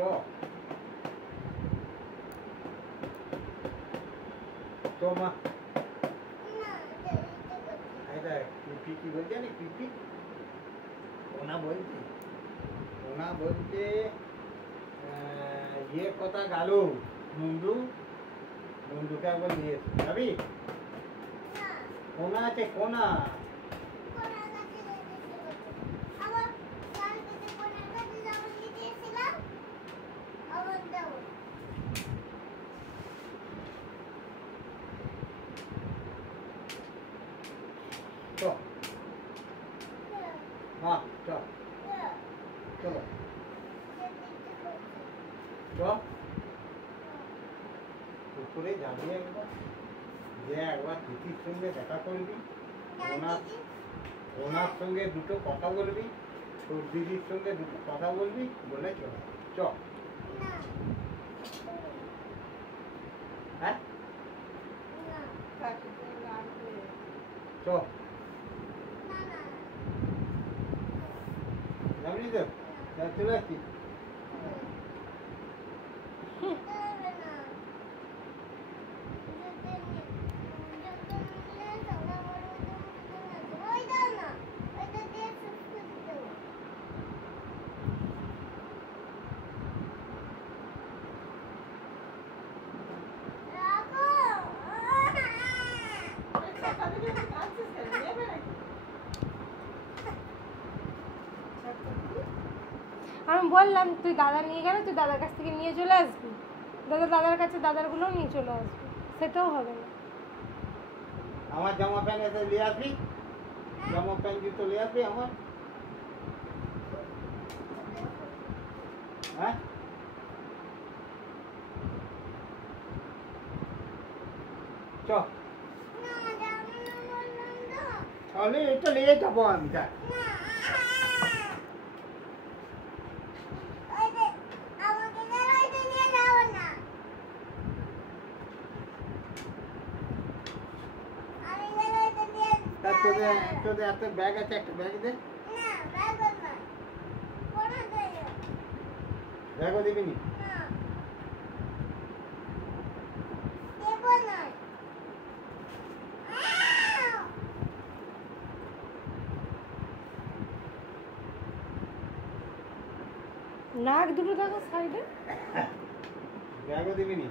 চ মা এটা পিপি কি বলছে জানি পিপি ওনা বলছে ये কথা গেল নন্দুকে একবার নিয়ে যাবি কোনা আছে কোনা চলো উপরে যাবি একবার যে একবার দিদির সঙ্গে দেখা করবি ওনার সঙ্গে দুটো কথা বলবি তোর দিদির সঙ্গে দুটো কথা বলবি বলে চল চ হ্যাঁ চ যাবি তো চলে আসছি আমি বললাম তুই দাদা নিয়ে গেলে তুই দাদার কাছ থেকে নিয়ে চলে আসবি দাদার কাছে দাদারগুলোও নিয়ে চলে আসবি সেটাও হবে না আমার জামা প্যান্ট এসে নিয়ে আসবি জামা প্যান্ট জুতো নিয়ে আসবি আমার হ্যাঁ চ তাহলে এটা নিয়ে যাবো আমি তাই তোদের এত ব্যাগ আছে একটা ব্যাগ দে ব্যাগও দিবি নি নাক দুটো দেখো সাইডে ব্যাগও দিবি নি